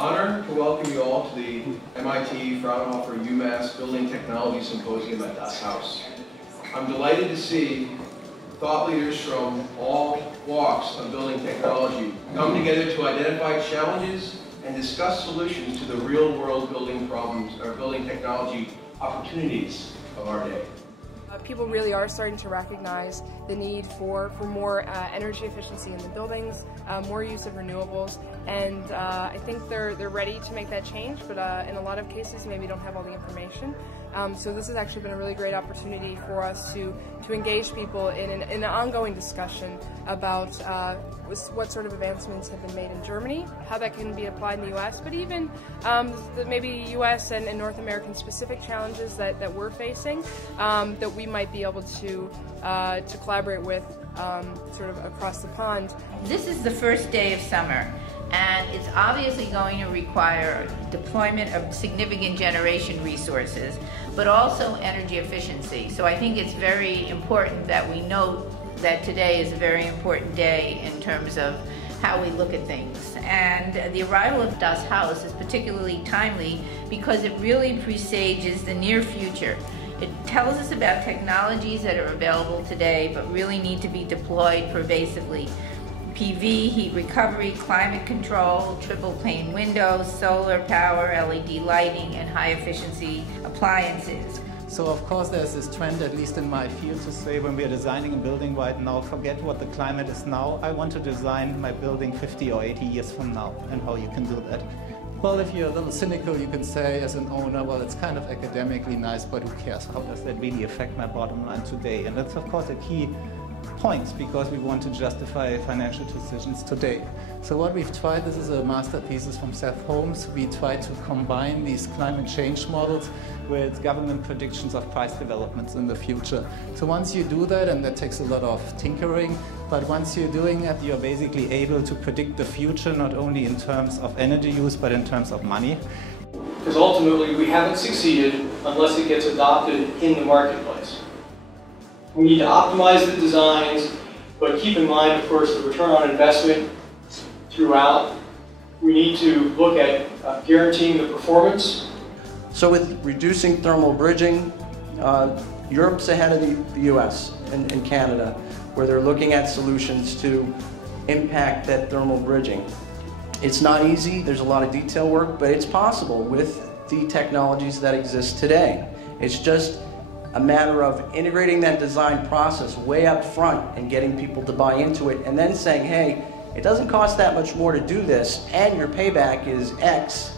Honor to welcome you all to the MIT Fraunhofer UMass Building Technology Symposium at Das Haus. I'm delighted to see thought leaders from all walks of building technology come together to identify challenges and discuss solutions to the real-world building problems or building technology opportunities of our day. People really are starting to recognize the need for more energy efficiency in the buildings, more use of renewables, and I think they're ready to make that change, but in a lot of cases maybe don't have all the information. So this has actually been a really great opportunity for us to engage people in an ongoing discussion about what sort of advancements have been made in Germany, how that can be applied in the U.S., but even maybe U.S. and North American specific challenges that we're facing that we might be able to collaborate with sort of across the pond. This is the first day of summer, and it's obviously going to require deployment of significant generation resources, but also energy efficiency. So I think it's very important that we note that today is a very important day in terms of how we look at things. And the arrival of Das Haus is particularly timely because it really presages the near future. It tells us about technologies that are available today but really need to be deployed pervasively. PV, heat recovery, climate control, triple pane windows, solar power, LED lighting, and high efficiency appliances. So of course there's this trend, at least in my field, to say when we are designing a building right now, forget what the climate is now. I want to design my building 50 or 80 years from now, and how you can do that. Well, if you're a little cynical, you can say as an owner, well, it's kind of academically nice, but who cares? How does that really affect my bottom line today? And that's of course a key point, because we want to justify financial decisions today. So what we've tried, this is a master thesis from Seth Holmes, we tried to combine these climate change models with government predictions of price developments in the future. So once you do that, and that takes a lot of tinkering, but once you're doing it, you're basically able to predict the future, not only in terms of energy use, but in terms of money. Because ultimately we haven't succeeded unless it gets adopted in the marketplace. We need to optimize the designs, but keep in mind, of course, the return on investment throughout. We need to look at guaranteeing the performance. So with reducing thermal bridging, Europe's ahead of the US and Canada, where they're looking at solutions to impact that thermal bridging. It's not easy, there's a lot of detail work, but it's possible with the technologies that exist today. It's just a matter of integrating that design process way up front and getting people to buy into it, and then saying, hey, it doesn't cost that much more to do this, and your payback is X,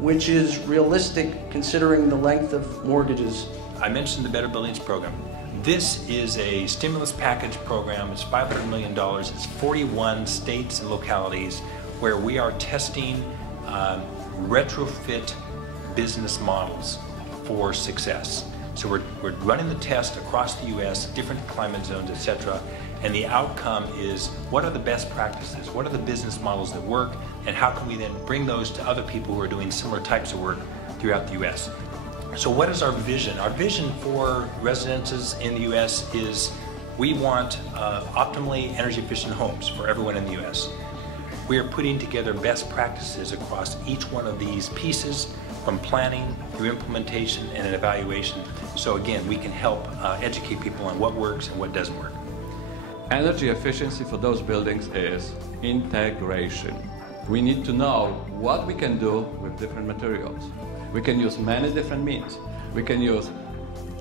which is realistic considering the length of mortgages. I mentioned the Better Buildings program. This is a stimulus package program. It's $500 million. It's 41 states and localities where we are testing retrofit business models for success. So we're running the test across the U.S., different climate zones, etc. And the outcome is, what are the best practices? What are the business models that work? And how can we then bring those to other people who are doing similar types of work throughout the U.S.? So what is our vision? Our vision for residences in the U.S. is we want optimally energy efficient homes for everyone in the U.S. We are putting together best practices across each one of these pieces, from planning through implementation and evaluation. So again, we can help educate people on what works and what doesn't work. Energy efficiency for those buildings is integration. We need to know what we can do with different materials. We can use many different means. We can use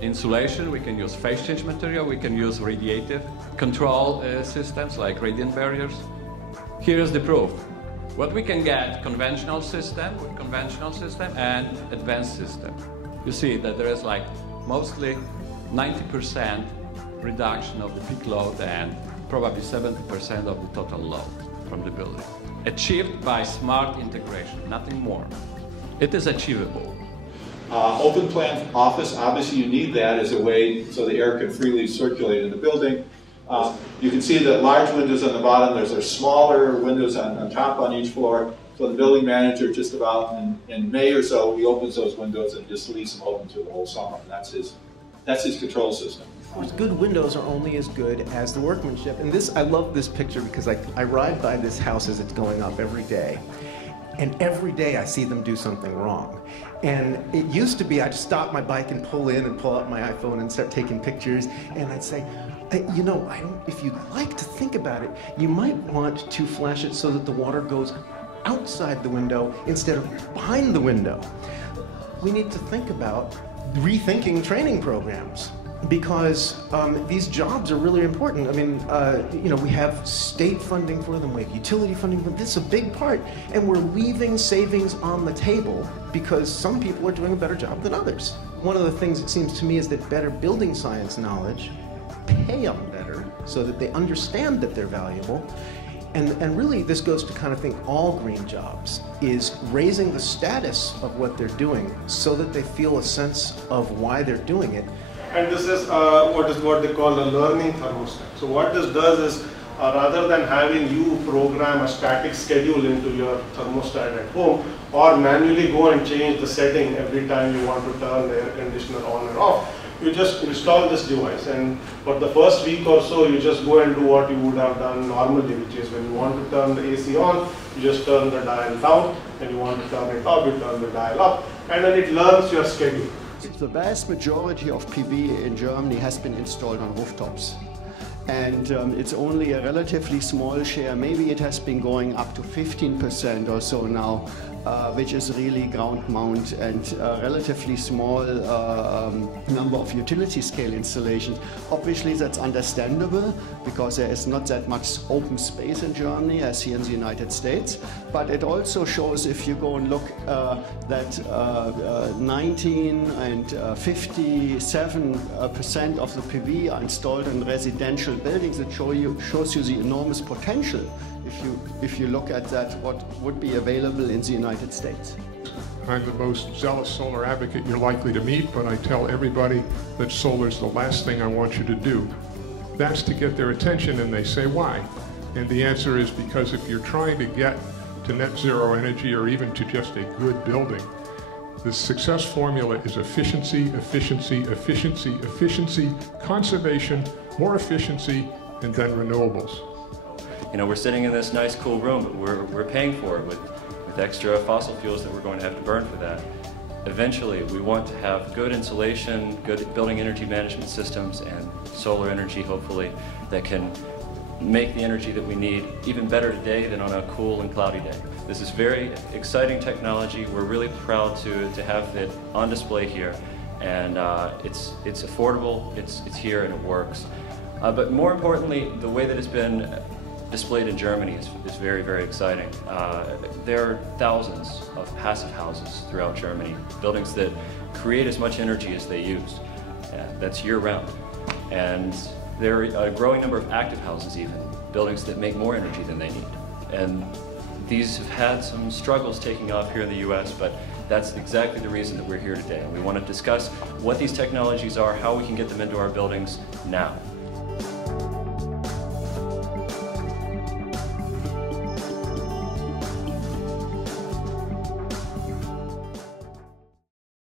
insulation, we can use phase change material, we can use radiative control systems like radiant barriers. Here is the proof. What we can get, conventional system with conventional system and advanced system. You see that there is like mostly 90% reduction of the peak load and probably 70% of the total load from the building. Achieved by smart integration, nothing more. It is achievable. Open plan office, obviously you need that as a way so the air can freely circulate in the building. You can see the large windows on the bottom. There's smaller windows on top on each floor. So the building manager, just about in May or so, he opens those windows and just leaves them open through the whole summer. And that's his control system. Good windows are only as good as the workmanship. And I love this picture because I ride by this house as it's going up every day. And every day I see them do something wrong. And it used to be I'd stop my bike and pull in and pull out my iPhone and start taking pictures, and I'd say, you know, if you'd like to think about it, you might want to flash it so that the water goes outside the window instead of behind the window. We need to think about rethinking training programs, because these jobs are really important. I mean, you know, we have state funding for them, we have utility funding for them. This is a big part, and we're leaving savings on the table because some people are doing a better job than others. One of the things, it seems to me, is that better building science knowledge pay them better so that they understand that they're valuable. And really, this goes to kind of think all green jobs, is raising the status of what they're doing so that they feel a sense of why they're doing it. And this is what they call a learning thermostat. So what this does is, rather than having you program a static schedule into your thermostat at home, or manually go and change the setting every time you want to turn the air conditioner on or off, you just install this device, and for the first week or so you just go and do what you would have done normally, which is when you want to turn the AC on, you just turn the dial down, and you want to turn it up, you turn the dial up, and then it learns your schedule. The vast majority of PV in Germany has been installed on rooftops. And it's only a relatively small share, maybe it has been going up to 15% or so now, which is really ground mount, and a relatively small number of utility scale installations. Obviously that's understandable because there is not that much open space in Germany as here in the United States, but it also shows, if you go and look, that 19 and 57% of the PV are installed in residential buildings. It shows you the enormous potential if you look at that, what would be available in the United States. I'm the most zealous solar advocate you're likely to meet, but I tell everybody that solar is the last thing I want you to do. That's to get their attention, and they say, why? And the answer is because if you're trying to get to net zero energy, or even to just a good building, the success formula is efficiency, efficiency, efficiency, efficiency, conservation, more efficiency, and then renewables. You know, we're sitting in this nice cool room, but we're paying for it with extra fossil fuels that we're going to have to burn for that. Eventually, we want to have good insulation, good building energy management systems, and solar energy, hopefully, that can make the energy that we need even better today than on a cool and cloudy day. This is very exciting technology. We're really proud to have it on display here, and it's affordable, it's here, and it works. But more importantly, the way that it's been displayed in Germany is very, very exciting. There are thousands of passive houses throughout Germany, buildings that create as much energy as they use. That's year-round. And there are a growing number of active houses even, buildings that make more energy than they need. And these have had some struggles taking off here in the US, but that's exactly the reason that we're here today. And we want to discuss what these technologies are, how we can get them into our buildings now.